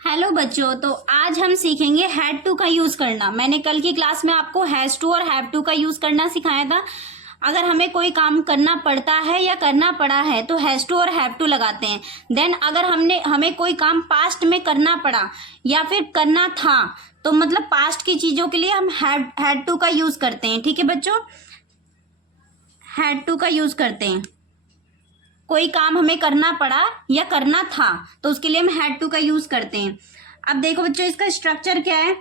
Hello बच्चों, तो आज हम सीखेंगे हैड टू का यूज करना। मैंने कल की क्लास में आपको हैज टू और हैव टू का यूज करना सिखाया था। अगर हमें कोई काम करना पड़ता है या करना पड़ा है तो हैज टू और हैव टू लगाते हैं। देन अगर हमें कोई काम पास्ट में करना पड़ा या फिर करना था तो मतलब पास्ट की चीजों के लिए हम हैड टू का यूज करते हैं। ठीक है बच्चों, हैड टू का यूज करते हैं। कोई काम हमें करना पड़ा या करना था तो उसके लिए हम हैड टू का यूज करते हैं। अब देखो बच्चों, इसका स्ट्रक्चर क्या है।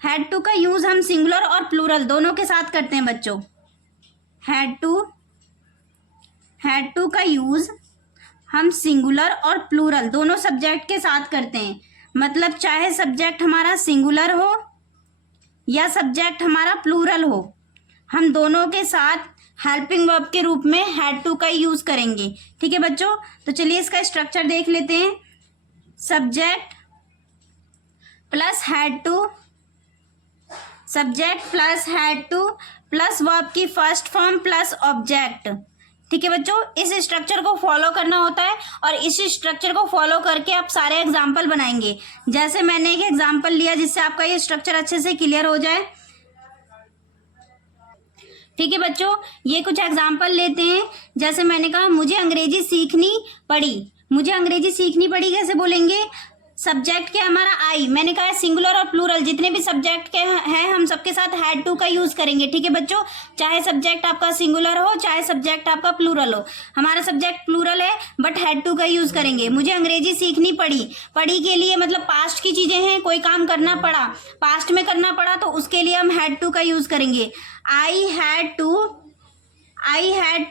हैड टू का यूज हम सिंगुलर और प्लूरल दोनों के साथ करते हैं बच्चों। हैड टू का यूज हम सिंगुलर और प्लूरल दोनों सब्जेक्ट के साथ करते हैं। मतलब चाहे सब्जेक्ट हमारा सिंगुलर हो या सब्जेक्ट हमारा प्लूरल हो, हम दोनों के साथ हेल्पिंग वर्ब के रूप में हैड टू का यूज करेंगे। ठीक है बच्चों, तो चलिए इसका स्ट्रक्चर देख लेते हैं। Subject plus had to, subject plus had to plus verb की फर्स्ट फॉर्म प्लस ऑब्जेक्ट। ठीक है बच्चों, इस स्ट्रक्चर को फॉलो करना होता है और इस स्ट्रक्चर को फॉलो करके आप सारे एग्जाम्पल बनाएंगे। जैसे मैंने एक एग्जाम्पल लिया जिससे आपका ये स्ट्रक्चर अच्छे से क्लियर हो जाए। ठीक है बच्चों, ये कुछ एग्जाम्पल लेते हैं। जैसे मैंने कहा मुझे अंग्रेजी सीखनी पड़ी। मुझे अंग्रेजी सीखनी पड़ी कैसे बोलेंगे? सब्जेक्ट क्या हमारा आई, मैंने कहा सिंगुलर और प्लूरल जितने भी सब्जेक्ट के हैं हम सबके साथ हैड टू का यूज करेंगे। ठीक है बच्चों, चाहे सब्जेक्ट आपका सिंगुलर हो चाहे सब्जेक्ट आपका प्लूरल हो। हमारा सब्जेक्ट प्लूरल है बट हैड टू का यूज करेंगे। मुझे अंग्रेजी सीखनी पड़ी, पड़ी के लिए मतलब पास्ट की चीजें हैं, कोई काम करना पड़ा, पास्ट में करना पड़ा तो उसके लिए हम हैड टू का यूज करेंगे। आई हैड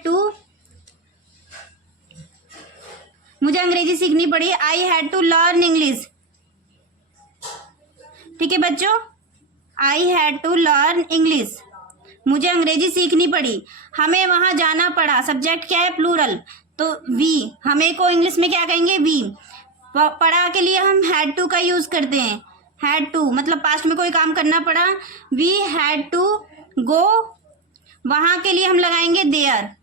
टू, मुझे अंग्रेजी सीखनी पड़ी, I had to learn English. ठीक है बच्चों, I had to learn English, मुझे अंग्रेजी सीखनी पड़ी। हमें वहां जाना पड़ा, सब्जेक्ट क्या है? प्लूरल, तो वी, हमें को इंग्लिश में क्या कहेंगे? वी। पढ़ा के लिए हम हैड टू का यूज करते हैं। हैड टू मतलब पास्ट में कोई काम करना पड़ा, वी हैड टू गो, वहां के लिए हम लगाएंगे देयर।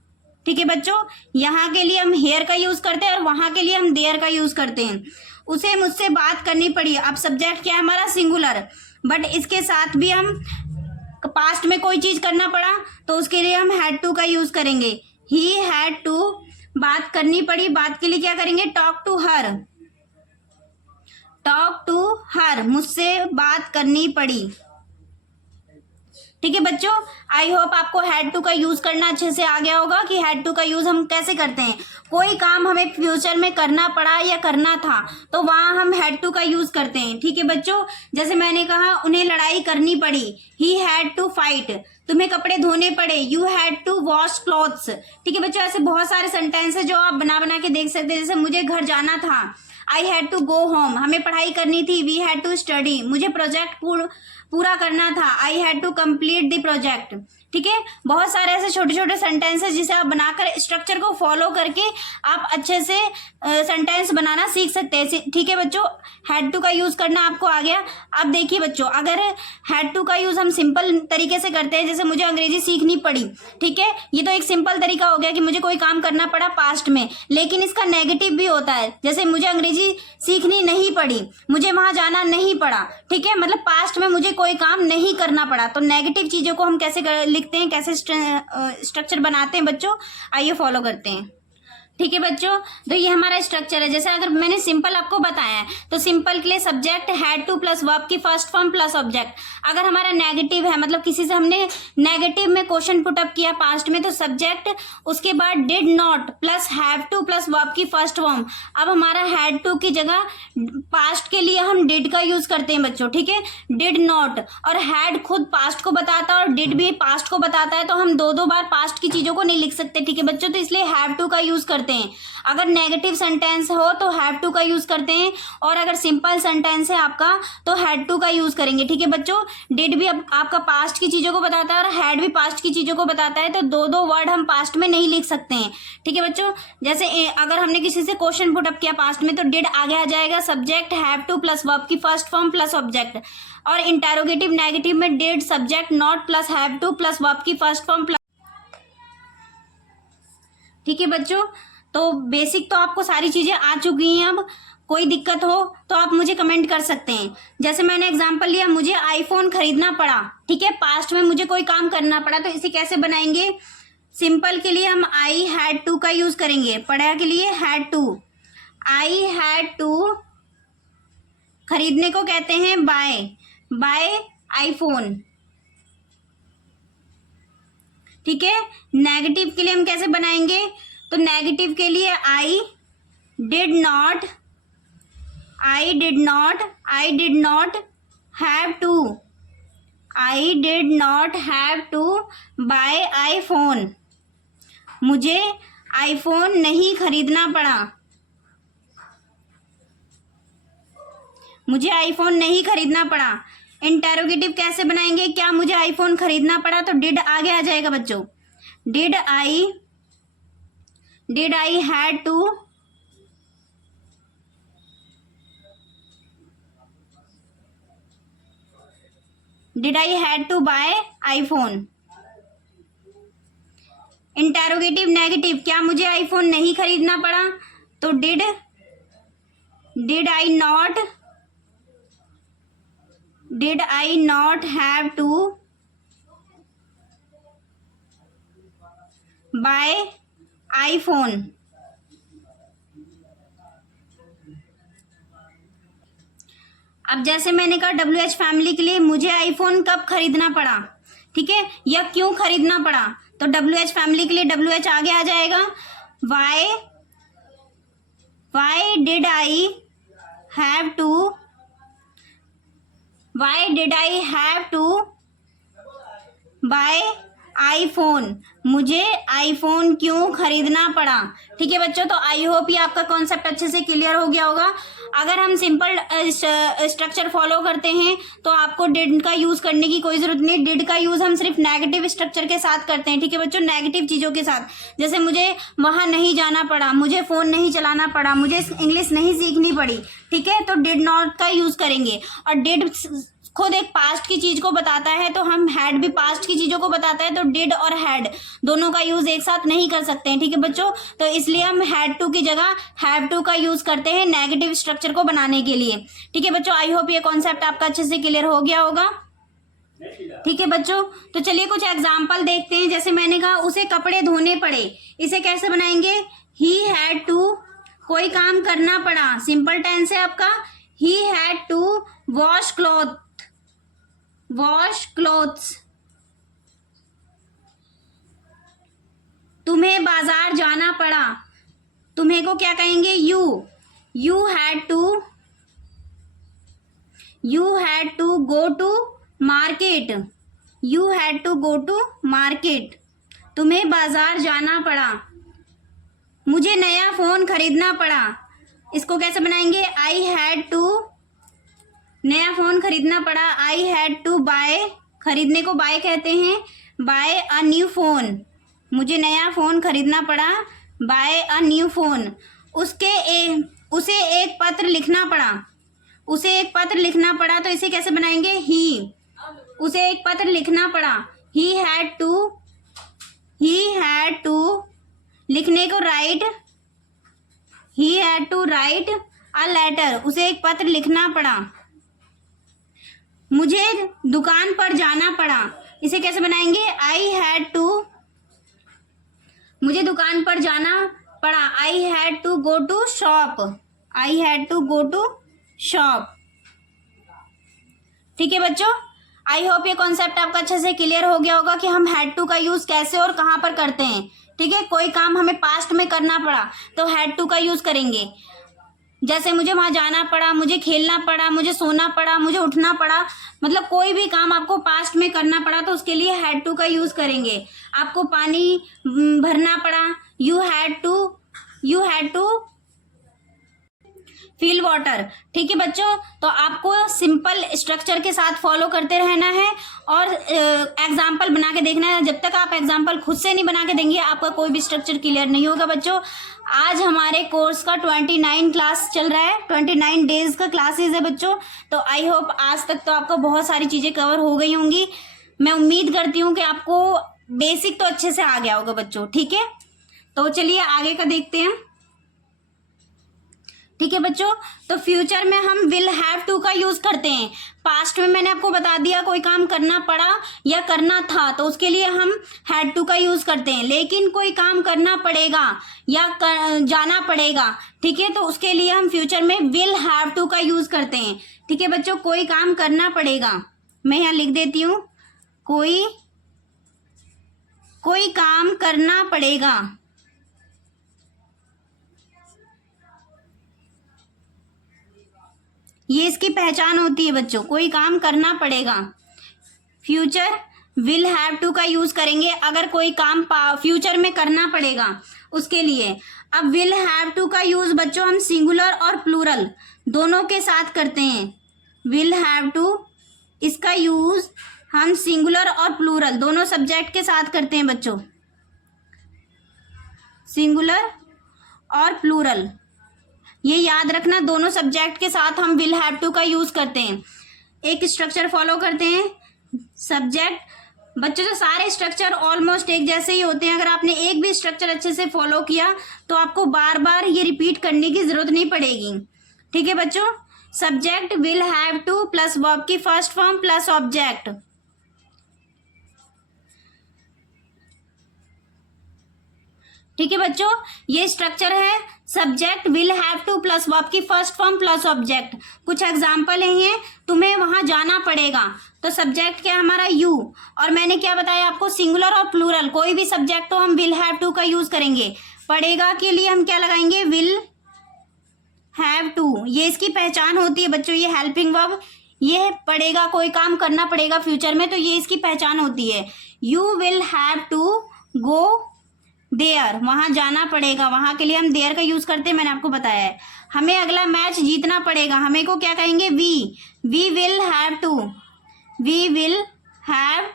ठीक है बच्चों, यहाँ के लिए हम हेयर का यूज करते हैं और वहां के लिए हम देयर का यूज करते हैं। उसे मुझसे बात करनी पड़ी, अब सब्जेक्ट क्या है हमारा? सिंगुलर, बट इसके साथ भी हम पास्ट में कोई चीज करना पड़ा तो उसके लिए हम हैड टू का यूज करेंगे। ही हैड टू, बात करनी पड़ी, बात के लिए क्या करेंगे? टॉक टू हर, मुझसे बात करनी पड़ी। ठीक है बच्चों, आई होप आपको हैड टू का यूज करना अच्छे से आ गया होगा कि हैड टू का यूज हम कैसे करते हैं। कोई काम हमें फ्यूचर में करना पड़ा या करना था तो वहां हम हैड टू का यूज करते हैं। ठीक है बच्चों, जैसे मैंने कहा उन्हें लड़ाई करनी पड़ी, ही हैड टू फाइट, तुम्हें कपड़े धोने पड़े, you had to wash clothes. ठीक है बच्चों, ऐसे बहुत सारे सेंटेंस है जो आप बना बना के देख सकते हैं। जैसे मुझे घर जाना था, I had to go home, हमें पढ़ाई करनी थी, वी हैड टू स्टडी, मुझे प्रोजेक्ट पूरा करना था, I had to complete the project. ठीक है, बहुत सारे ऐसे छोटे छोटे सेंटेंसेस जिसे आप बनाकर स्ट्रक्चर को फॉलो करके आप अच्छे से सेंटेंस बनाना सीख सकते हैं। ठीक है बच्चों, हैड टू का यूज करना आपको आ गया। अब देखिए बच्चों, अगर हैड टू का यूज हम सिंपल तरीके से करते हैं, जैसे मुझे अंग्रेजी सीखनी पड़ी, ठीक है, ये तो एक सिंपल तरीका हो गया कि मुझे कोई काम करना पड़ा पास्ट में। लेकिन इसका नेगेटिव भी होता है, जैसे मुझे अंग्रेजी सीखनी नहीं पड़ी, मुझे वहां जाना नहीं पड़ा। ठीक है, मतलब पास्ट में मुझे कोई काम नहीं करना पड़ा। तो नेगेटिव चीजों को हम कैसे लिखते हैं, कैसे स्ट्रक्चर बनाते हैं बच्चों, आइए फॉलो करते हैं। ठीक है बच्चों, तो ये हमारा स्ट्रक्चर है। जैसे अगर मैंने सिंपल आपको बताया है तो सिंपल के लिए subject had to plus verb की फर्स्ट फॉर्म प्लस ऑब्जेक्ट। अगर हमारा नेगेटिव है, मतलब किसी से हमने नेगेटिव में क्वेश्चन पुटअप किया पास्ट में, तो सब्जेक्ट उसके बाद did not plus have to plus verb की फर्स्ट फॉर्म। अब हमारा हैड टू की जगह पास्ट के लिए हम डिड का यूज करते हैं बच्चों। ठीक है, डिड नॉट, और हैड खुद पास्ट को बताता है और डिड भी पास्ट को बताता है, तो हम दो दो बार पास्ट की चीजों को नहीं लिख सकते। ठीक है बच्चों, तो इसलिए हैव टू का यूज करते हैं। अगर नेगेटिव सेंटेंस हो तो हैव टू का यूज करते हैं, और अगर सिंपल सेंटेंस है आपका तो हैड टू का यूज करेंगे। ठीक है बच्चों, डिड भी आपका पास्ट की चीजों को बताता है और हैड भी पास्ट की चीजों को बताता है, तो दो दो वर्ड हम पास्ट में नहीं लिख सकते हैं। ठीक है बच्चों, जैसे अगर हमने किसी से क्वेश्चन पुटअप किया पास्ट में तो डिड आगे आ जाएगा subject have to plus verb की फर्स्ट फॉर्म प्लस ऑब्जेक्ट, और इंटेरोगेटिव नेगेटिव में did subject not plus have to plus verb की फर्स्ट फॉर्म प्लस। ठीक है बच्चों, तो बेसिक तो आपको सारी चीजें आ चुकी हैं। अब कोई दिक्कत हो तो आप मुझे कमेंट कर सकते हैं। जैसे मैंने एग्जांपल लिया, मुझे आईफोन खरीदना पड़ा, ठीक है, पास्ट में मुझे कोई काम करना पड़ा, तो इसे कैसे बनाएंगे? सिंपल के लिए हम आई हैड टू का यूज करेंगे, पढ़ा के लिए had to, I had to. खरीदने को कहते हैं बाय, बाय आईफोन, ठीक है। नेगेटिव के लिए हम कैसे बनाएंगे? तो नेगेटिव के लिए I did not, I did not, I did not have to, I did not have to buy iPhone. मुझे आईफोन नहीं खरीदना पड़ा, मुझे आईफोन नहीं खरीदना पड़ा। इंटेरोगेटिव कैसे बनाएंगे? क्या मुझे आईफोन खरीदना पड़ा, तो डिड आगे आ जाएगा बच्चों। Did I had to, did I had to buy iPhone. Interrogative negative, क्या मुझे आईफोन नहीं खरीदना पड़ा, तो did I not have to buy iPhone. अब जैसे मैंने कहा WH फैमिली के लिए, मुझे आईफोन कब खरीदना पड़ा, ठीक है, या क्यों खरीदना पड़ा, तो WH फैमिली के लिए WH आगे आ जाएगा। Why did I have to buy iPhone, मुझे आईफोन क्यों खरीदना पड़ा, ठीक है बच्चों। तो आई होप ये आपका कॉन्सेप्ट अच्छे से क्लियर हो गया होगा। अगर हम सिंपल स्ट्रक्चर फॉलो करते हैं तो आपको डिड का यूज करने की कोई जरूरत नहीं। डिड का यूज हम सिर्फ नेगेटिव स्ट्रक्चर के साथ करते हैं, ठीक है बच्चों, नेगेटिव चीजों के साथ। जैसे मुझे वहां नहीं जाना पड़ा, मुझे फोन नहीं चलाना पड़ा, मुझे इंग्लिश नहीं सीखनी पड़ी, ठीक है, तो डिड नॉट का यूज करेंगे। और डिड खुद एक पास्ट की चीज को बताता है, तो हम हैड भी पास्ट की चीजों को बताता है, तो डिड और हैड दोनों का यूज एक साथ नहीं कर सकते हैं, ठीक है बच्चों। तो इसलिए हम हैड टू की जगह हैव टू का यूज करते हैं नेगेटिव स्ट्रक्चर को बनाने के लिए, ठीक है बच्चों। आई होप ये कॉन्सेप्ट आपका अच्छे से क्लियर हो गया होगा, ठीक है बच्चों। तो चलिए कुछ एग्जाम्पल देखते हैं। जैसे मैंने कहा उसे कपड़े धोने पड़े, इसे कैसे बनाएंगे? ही हैड टू, कोई काम करना पड़ा, सिंपल टेंस है आपका। He had to wash clothes. तुम्हें बाजार जाना पड़ा, तुम्हें को क्या कहेंगे? You had to go to market, you had to go to market, तुम्हें बाजार जाना पड़ा। मुझे नया फोन खरीदना पड़ा, इसको कैसे बनाएंगे? आई हैड टू, नया फोन खरीदना पड़ा, आई हैड टू बाय, खरीदने को बाय कहते हैं, बाय अ न्यू फोन, मुझे नया फोन खरीदना पड़ा, बाय अ न्यू फोन। उसे एक पत्र लिखना पड़ा, उसे एक पत्र लिखना पड़ा, तो इसे कैसे बनाएंगे? ही, उसे एक पत्र लिखना पड़ा, ही हैड टू, लिखने को write, he had to write a letter, उसे एक पत्र लिखना पड़ा। मुझे दुकान पर जाना पड़ा, इसे कैसे बनाएंगे? आई हैड टू, मुझे दुकान पर जाना पड़ा, I had to go to shop, I had to go to shop, ठीक है बच्चों। आई होप ये कॉन्सेप्ट आपका अच्छे से क्लियर हो गया होगा कि हम हैड टू का यूज कैसे और कहाँ पर करते हैं, ठीक है। कोई काम हमें पास्ट में करना पड़ा तो हैड टू का यूज करेंगे। जैसे मुझे वहां जाना पड़ा, मुझे खेलना पड़ा, मुझे सोना पड़ा, मुझे उठना पड़ा, मतलब कोई भी काम आपको पास्ट में करना पड़ा तो उसके लिए हैड टू का यूज करेंगे। आपको पानी भरना पड़ा, you had to fill water, ठीक है बच्चों। तो आपको सिंपल स्ट्रक्चर के साथ फॉलो करते रहना है और एग्जाम्पल बना के देखना है। जब तक आप एग्जाम्पल खुद से नहीं बना के देंगे आपका कोई भी स्ट्रक्चर क्लियर नहीं होगा बच्चों। आज हमारे कोर्स का 29 क्लास चल रहा है, 29 डेज का क्लासेस है बच्चों। तो आई होप आज तक तो आपको बहुत सारी चीजें कवर हो गई होंगी। मैं उम्मीद करती हूँ कि आपको बेसिक तो अच्छे से आ गया होगा बच्चों, ठीक है। तो चलिए आगे का देखते हैं। ठीक है बच्चों। तो फ्यूचर में हम विल हैव टू का यूज करते हैं। पास्ट में मैंने आपको बता दिया कोई काम करना पड़ा या करना था तो उसके लिए हम हैड टू का यूज करते हैं, लेकिन कोई काम करना पड़ेगा या जाना पड़ेगा, ठीक है, तो उसके लिए हम फ्यूचर में विल हैव टू का यूज करते हैं। ठीक है बच्चों, कोई काम करना पड़ेगा, मैं यहाँ लिख देती हूँ, कोई काम करना पड़ेगा, ये इसकी पहचान होती है बच्चों, कोई काम करना पड़ेगा। फ्यूचर विल हैव टू का यूज करेंगे अगर कोई काम फ्यूचर में करना पड़ेगा उसके लिए। अब विल हैव टू का यूज बच्चों हम सिंगुलर और प्लूरल दोनों के साथ करते हैं। विल हैव टू इसका यूज हम सिंगुलर और प्लूरल दोनों सब्जेक्ट के साथ करते हैं बच्चों, सिंगुलर और प्लूरल, ये याद रखना, दोनों सब्जेक्ट के साथ हम विल हैव टू का यूज करते हैं। एक स्ट्रक्चर फॉलो करते हैं, सब्जेक्ट बच्चों जो सारे स्ट्रक्चर ऑलमोस्ट एक जैसे ही होते हैं, अगर आपने एक भी स्ट्रक्चर अच्छे से फॉलो किया तो आपको बार बार ये रिपीट करने की जरूरत नहीं पड़ेगी। ठीक है बच्चों, subject will have to plus verb की फर्स्ट फॉर्म प्लस ऑब्जेक्ट, ठीक है बच्चों, ये स्ट्रक्चर है subject will have to plus verb की फर्स्ट फॉर्म प्लस ऑब्जेक्ट। कुछ एग्जाम्पल है, तुम्हें वहां जाना पड़ेगा तो सब्जेक्ट क्या हमारा यू, और मैंने क्या बताया आपको, सिंगुलर और प्लूरल कोई भी सब्जेक्ट हो हम विल हैव टू का यूज करेंगे। पड़ेगा के लिए हम क्या लगाएंगे, विल हैव टू, ये इसकी पहचान होती है बच्चों, ये हेल्पिंग वर्ब, ये पड़ेगा, कोई काम करना पड़ेगा फ्यूचर में तो ये इसकी पहचान होती है। You will have to go there, वहां जाना पड़ेगा, वहां के लिए हम देयर का यूज करते हैं, मैंने आपको बताया है। हमें अगला मैच जीतना पड़ेगा, हमें को क्या कहेंगे, we will have to, we will have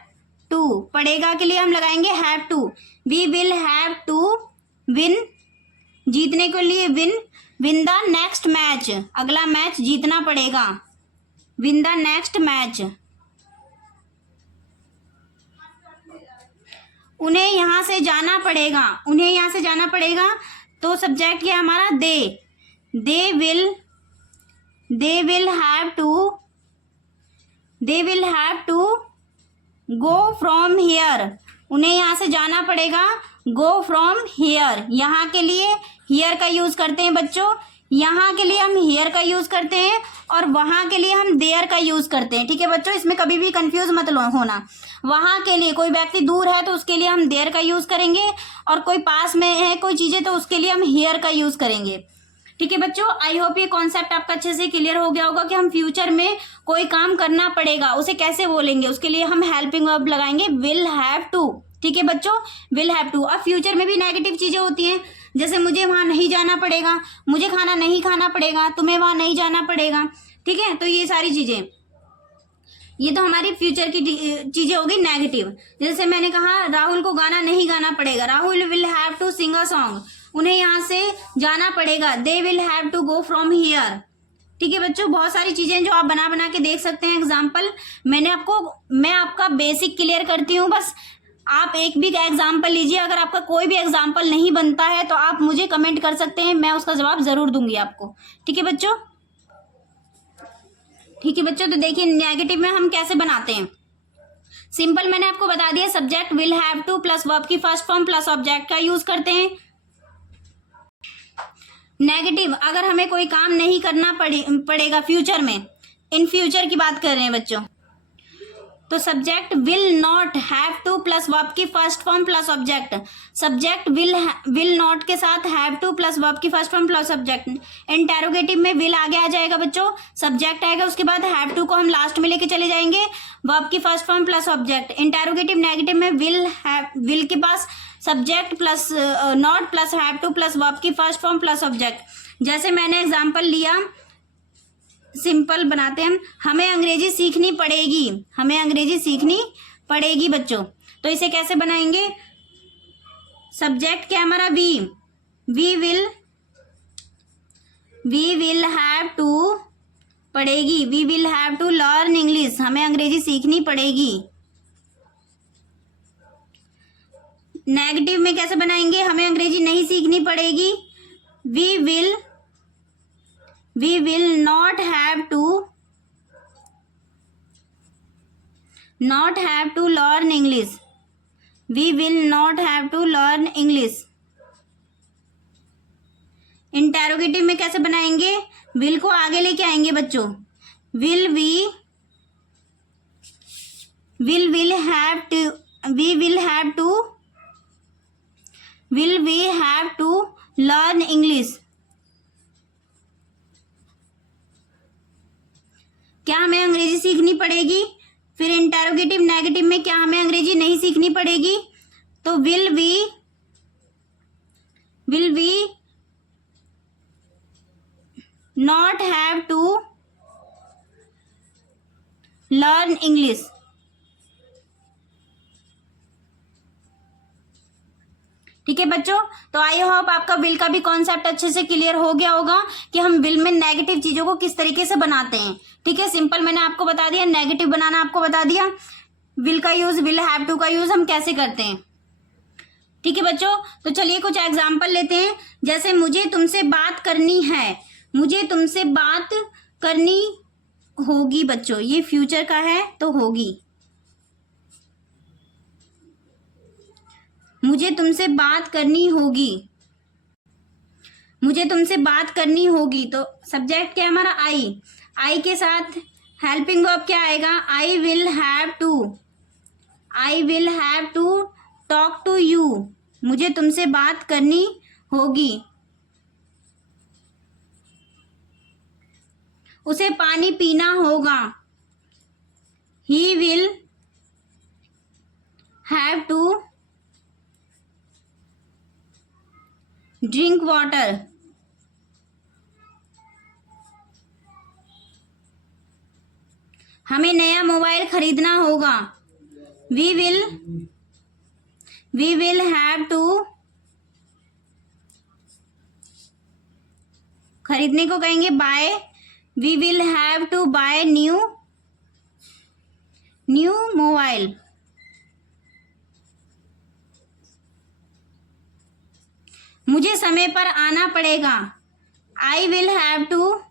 to, पड़ेगा के लिए हम लगाएंगे have to, we will have to win, जीतने के लिए विन द नेक्स्ट मैच, अगला मैच जीतना पड़ेगा, विन द नेक्स्ट मैच। उन्हें यहाँ से जाना पड़ेगा, उन्हें यहाँ से जाना पड़ेगा तो सब्जेक्ट क्या हमारा, they will have to go from here, उन्हें यहाँ से जाना पड़ेगा, गो फ्रॉम हियर, यहाँ के लिए हियर का यूज करते हैं बच्चों, यहाँ के लिए हम हियर का यूज करते हैं और वहां के लिए हम देयर का यूज करते हैं। ठीक है बच्चों, इसमें कभी भी कंफ्यूज मत होना, वहां के लिए कोई व्यक्ति दूर है तो उसके लिए हम देयर का यूज करेंगे और कोई पास में है कोई चीजें तो उसके लिए हम हियर का यूज करेंगे। ठीक है बच्चों, आई होप ये कॉन्सेप्ट आपका अच्छे से क्लियर हो गया होगा कि हम फ्यूचर में कोई काम करना पड़ेगा उसे कैसे बोलेंगे, उसके लिए हम हेल्पिंग वर्ब लगाएंगे विल हैव टू। ठीक है बच्चों, विल हैव टू। अब फ्यूचर में भी नेगेटिव चीजें होती हैं, जैसे मुझे वहां नहीं जाना पड़ेगा, मुझे खाना नहीं खाना पड़ेगा, तुम्हें वहां नहीं जाना पड़ेगा। ठीक है, तो ये सारी चीजें, ये तो हमारी फ्यूचर की चीजें होगी नेगेटिव। जैसे मैंने कहा राहुल को गाना नहीं गाना पड़ेगा, Rahul will have to sing a song, उन्हें यहाँ से जाना पड़ेगा, they will have to go from here. ठीक है बच्चों, बहुत सारी चीजें जो आप बना बना के देख सकते हैं एग्जाम्पल, मैं आपका बेसिक क्लियर करती हूँ, बस आप एक भी एग्जाम्पल लीजिए। अगर आपका कोई भी एग्जाम्पल नहीं बनता है तो आप मुझे कमेंट कर सकते हैं, मैं उसका जवाब जरूर दूंगी आपको। ठीक है बच्चों, ठीक है बच्चों, तो देखिए नेगेटिव में हम कैसे बनाते हैं। सिंपल मैंने आपको बता दिया, subject will have to plus verb की फर्स्ट फॉर्म प्लस ऑब्जेक्ट का यूज करते हैं। नेगेटिव, अगर हमें कोई काम नहीं करना पड़ेगा फ्यूचर में, इन फ्यूचर की बात कर रहे हैं बच्चों, तो subject will not have to plus verb की first form plus object, subject will not के साथ हैव टू प्लस वर्ब की first form plus object. Interrogative में विल आगे आ जाएगा बच्चों, सब्जेक्ट आएगा, उसके बाद हैव टू को हम लास्ट में लेके चले जाएंगे, वर्ब की first form plus object. Interrogative negative में विल के पास subject plus not plus have to plus verb की फर्स्ट फॉर्म प्लस ऑब्जेक्ट। जैसे मैंने एग्जाम्पल लिया, सिंपल बनाते हैं, हमें अंग्रेजी सीखनी पड़ेगी, हमें अंग्रेजी सीखनी पड़ेगी बच्चों, तो इसे कैसे बनाएंगे, सब्जेक्ट क्या हमारा वी विल हैव टू, पड़ेगी, we will have to learn English, हमें अंग्रेजी सीखनी पड़ेगी। नेगेटिव में कैसे बनाएंगे, हमें अंग्रेजी नहीं सीखनी पड़ेगी, we will we will not have to learn English, we will not have to learn English. Interrogative में कैसे बनाएंगे, विल को आगे लेके आएंगे बच्चों, will we have to learn English. क्या हमें अंग्रेजी सीखनी पड़ेगी? फिर इंटेरोगेटिव नेगेटिव में क्या हमें अंग्रेजी नहीं सीखनी पड़ेगी? तो will we not have to learn English. ठीक है बच्चों, तो आई होप आपका विल का भी कॉन्सेप्ट अच्छे से क्लियर हो गया होगा कि हम विल में नेगेटिव चीजों को किस तरीके से बनाते हैं। ठीक है, सिंपल मैंने आपको बता दिया, नेगेटिव बनाना आपको बता दिया, विल का यूज, विल हैव टू का यूज हम कैसे करते हैं। ठीक है बच्चों, तो चलिए कुछ एग्जाम्पल लेते हैं। जैसे मुझे तुमसे बात करनी है, मुझे तुमसे बात करनी होगी बच्चों, ये फ्यूचर का है तो होगी। मुझे तुमसे बात करनी होगी, मुझे तुमसे बात करनी होगी, तो सब्जेक्ट क्या है हमारा? आई के साथ हेल्पिंग वर्ब क्या आएगा? I will have to talk to you, मुझे तुमसे बात करनी होगी। उसे पानी पीना होगा, he will have to drink water. हमें नया मोबाइल खरीदना होगा, वी विल हैव टू, खरीदने को कहेंगे buy, we will have to buy new mobile. मुझे समय पर आना पड़ेगा, आई विल हैव टू,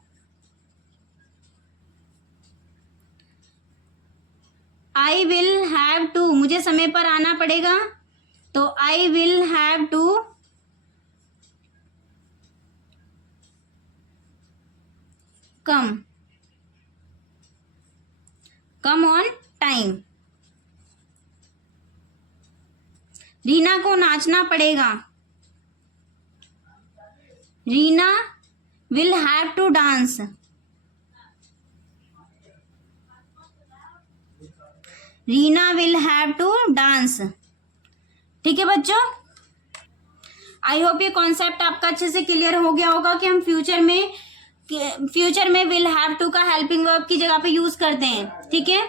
मुझे समय पर आना पड़ेगा, तो I will have to come on time. Reena को नाचना पड़ेगा, Reena will have to dance, Reena will have to dance. ठीक है बच्चों, आई होप ये कॉन्सेप्ट आपका अच्छे से क्लियर हो गया होगा कि हम फ्यूचर में विल हैव टू का हेल्पिंग वर्ब की जगह पे यूज करते हैं। ठीक है,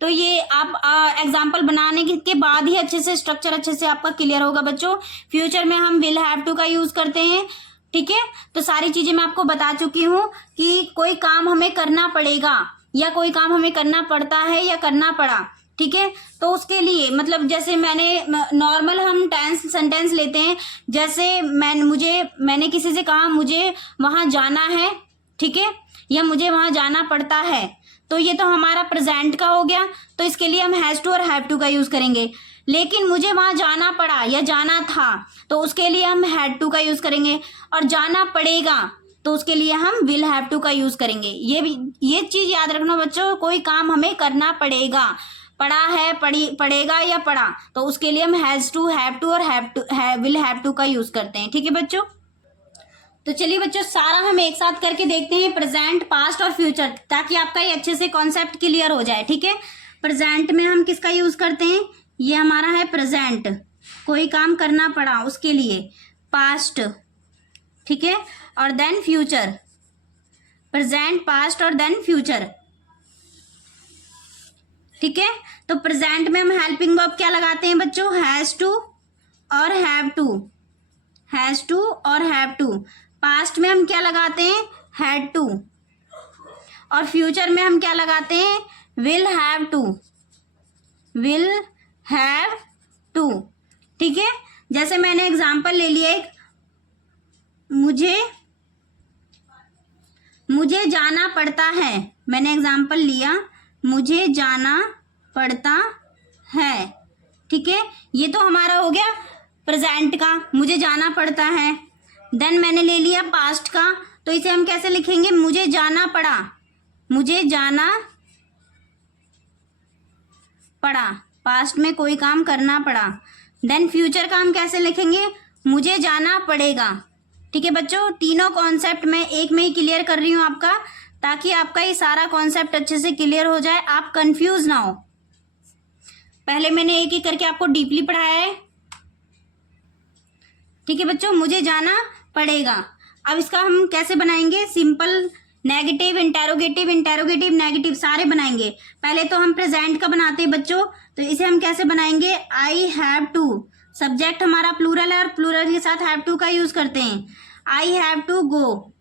तो ये आप एग्जाम्पल बनाने के बाद ही अच्छे से स्ट्रक्चर अच्छे से आपका क्लियर होगा बच्चों। फ्यूचर में हम विल हैव टू का यूज करते हैं। ठीक है, तो सारी चीजें मैं आपको बता चुकी हूँ कि कोई काम हमें करना पड़ेगा या कोई काम हमें करना पड़ता है या करना पड़ा। ठीक है, तो उसके लिए मतलब जैसे नॉर्मल हम सेंटेंस लेते हैं, जैसे मैंने किसी से कहा मुझे वहां जाना है, ठीक है, या मुझे वहां जाना पड़ता है, तो ये तो हमारा प्रेजेंट का हो गया, तो इसके लिए हम हैज टू और हैव टू का यूज करेंगे। लेकिन मुझे वहां जाना पड़ा या जाना था, तो उसके लिए हम हैड टू का यूज करेंगे, और जाना पड़ेगा तो उसके लिए हम विल हैव टू का यूज करेंगे। ये चीज याद रखना बच्चों, कोई काम हमें करना पड़ेगा, पड़ा है, पड़ेगा या पड़ा, तो उसके लिए हम हैज टू, हैव टू और विल हैव टू का यूज करते हैं। ठीक है बच्चों, तो चलिए बच्चों सारा हम एक साथ करके देखते हैं, प्रेजेंट, पास्ट और फ्यूचर, ताकि आपका ये अच्छे से कॉन्सेप्ट क्लियर हो जाए। ठीक है, प्रेजेंट में हम किसका यूज करते हैं? ये हमारा है प्रेजेंट, कोई काम करना पड़ा उसके लिए, पास्ट, ठीक है, और देन फ्यूचर, प्रेजेंट, पास्ट और देन फ्यूचर। ठीक है, तो प्रेजेंट में हम हेल्पिंग वर्ब क्या लगाते हैं बच्चों? हैज टू और हैव टू, हैज टू और हैव टू। पास्ट में हम क्या लगाते हैं? Had to. और फ्यूचर में हम क्या लगाते हैं? Will have to, will have to. ठीक है, जैसे मैंने एग्जांपल ले लिया एक, मुझे जाना पड़ता है, मैंने एग्जाम्पल लिया, मुझे जाना पड़ता है, ठीक है। ये तो हमारा हो गया प्रेजेंट का, मुझे जाना पड़ता है। देन मैंने ले लिया पास्ट का, तो इसे हम कैसे लिखेंगे, मुझे जाना पड़ा, मुझे जाना पड़ा, पास्ट में कोई काम करना पड़ा। देन फ्यूचर का हम कैसे लिखेंगे, मुझे जाना पड़ेगा, ठीक है बच्चों। तीनों कॉन्सेप्ट मैं एक में ही क्लियर कर रही हूँ आपका, ताकि आपका ये सारा कॉन्सेप्ट अच्छे से क्लियर हो जाए, आप कंफ्यूज ना हो। पहले मैंने एक एक करके आपको डीपली पढ़ाया है, ठीक है बच्चों। मुझे जाना पड़ेगा। अब इसका हम कैसे बनाएंगे, simple, negative, interrogative, interrogative, negative, सारे बनाएंगे। पहले तो हम प्रेजेंट का बनाते हैं बच्चों, तो इसे हम कैसे बनाएंगे, आई हैव टू, सब्जेक्ट हमारा प्लूरल है और प्लूरल के साथ हैव टू का यूज करते हैं। आई हैव टू गो,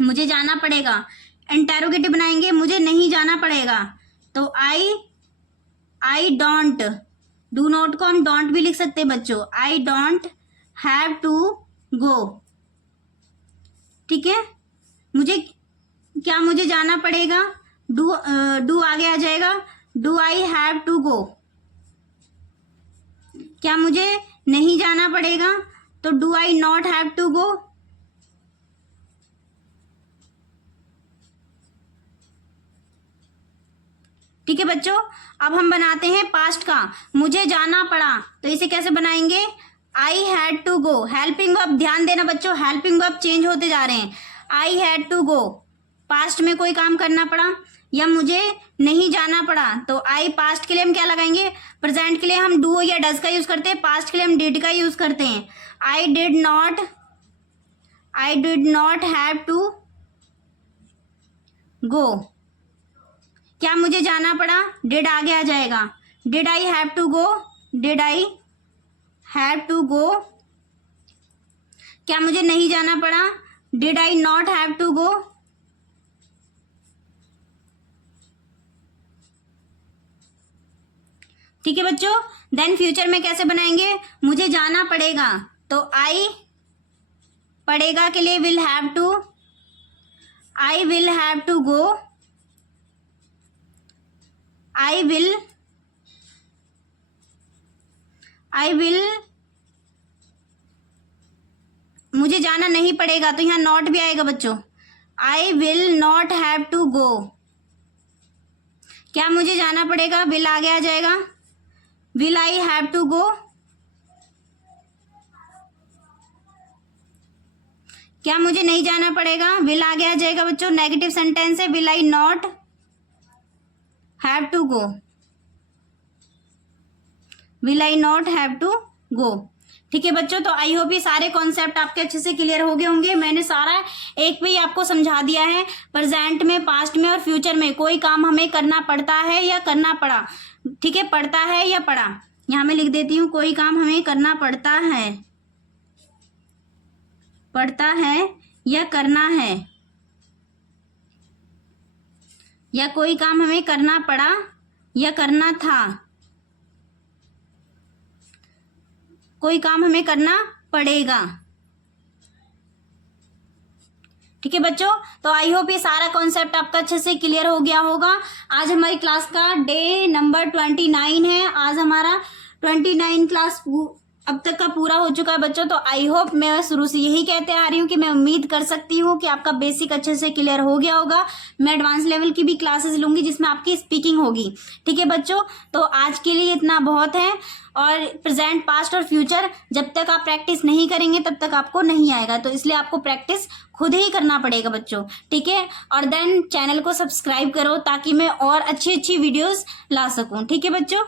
मुझे जाना पड़ेगा। इंटेरोगेटिव बनाएंगे, मुझे नहीं जाना पड़ेगा, तो आई डोंट, डू नॉट को हम डोंट भी लिख सकते हैं बच्चों, I don't have to go, ठीक है। मुझे जाना पड़ेगा, डू आगे आ जाएगा, do I have to go. क्या मुझे नहीं जाना पड़ेगा, तो do I not have to go. ठीक है बच्चों। अब हम बनाते हैं पास्ट का, मुझे जाना पड़ा, तो इसे कैसे बनाएंगे, I had to go. Helping verb, ध्यान देना बच्चों, हेल्पिंग वर्ब चेंज होते जा रहे हैं। I had to go, past में कोई काम करना पड़ा, या मुझे नहीं जाना पड़ा, तो आई पास्ट के लिए हम क्या लगाएंगे, प्रेजेंट के लिए हम डू या डज का यूज करते हैं, पास्ट के लिए हम डिड का यूज करते हैं। I did not have to go. क्या मुझे जाना पड़ा, डिड आगे आ जाएगा, did I have to go, did I have to go. क्या मुझे नहीं जाना पड़ा, did I not have to go. ठीक है बच्चों। देन फ्यूचर में कैसे बनाएंगे, मुझे जाना पड़ेगा, तो आई, पड़ेगा के लिए will have to, I will have to go, I will मुझे जाना नहीं पड़ेगा, तो यहाँ नॉट भी आएगा बच्चों, I will not have to go. क्या मुझे जाना पड़ेगा, विल आगे आ जाएगा, will I have to go. क्या मुझे नहीं जाना पड़ेगा, विल आगे आ जाएगा बच्चों, नेगेटिव सेंटेंस है, will I not have to go, will I not have to go. ठीक है बच्चों। तो आई होप ये सारे कॉन्सेप्ट आपके अच्छे से क्लियर हो गए होंगे। मैंने सारा एक पे ही आपको समझा दिया है, प्रेजेंट में, पास्ट में और फ्यूचर में कोई काम हमें करना पड़ता है या करना पड़ा। ठीक है, पड़ता है या पड़ा, यहाँ मैं लिख देती हूँ, कोई काम हमें करना पड़ता है, पड़ता है या करना है, या कोई काम हमें करना पड़ा या करना था, कोई काम हमें करना पड़ेगा। ठीक है बच्चों। तो आई होप ये सारा कॉन्सेप्ट आपका अच्छे से क्लियर हो गया होगा। आज हमारी क्लास का डे नंबर 29 है। आज हमारा 29 क्लास अब तक का पूरा हो चुका है बच्चों। तो आई होप, मैं शुरू से यही कहते आ रही हूँ कि मैं उम्मीद कर सकती हूँ कि आपका बेसिक अच्छे से क्लियर हो गया होगा। मैं एडवांस लेवल की भी क्लासेस लूंगी जिसमें आपकी स्पीकिंग होगी। ठीक है बच्चों। तो आज के लिए इतना बहुत है, और प्रेजेंट, पास्ट और फ्यूचर जब तक आप प्रैक्टिस नहीं करेंगे तब तक आपको नहीं आएगा, तो इसलिए आपको प्रैक्टिस खुद ही करना पड़ेगा बच्चों। ठीक है। और देन चैनल को सब्सक्राइब करो ताकि मैं और अच्छी अच्छी वीडियोस ला सकूं। ठीक है बच्चों।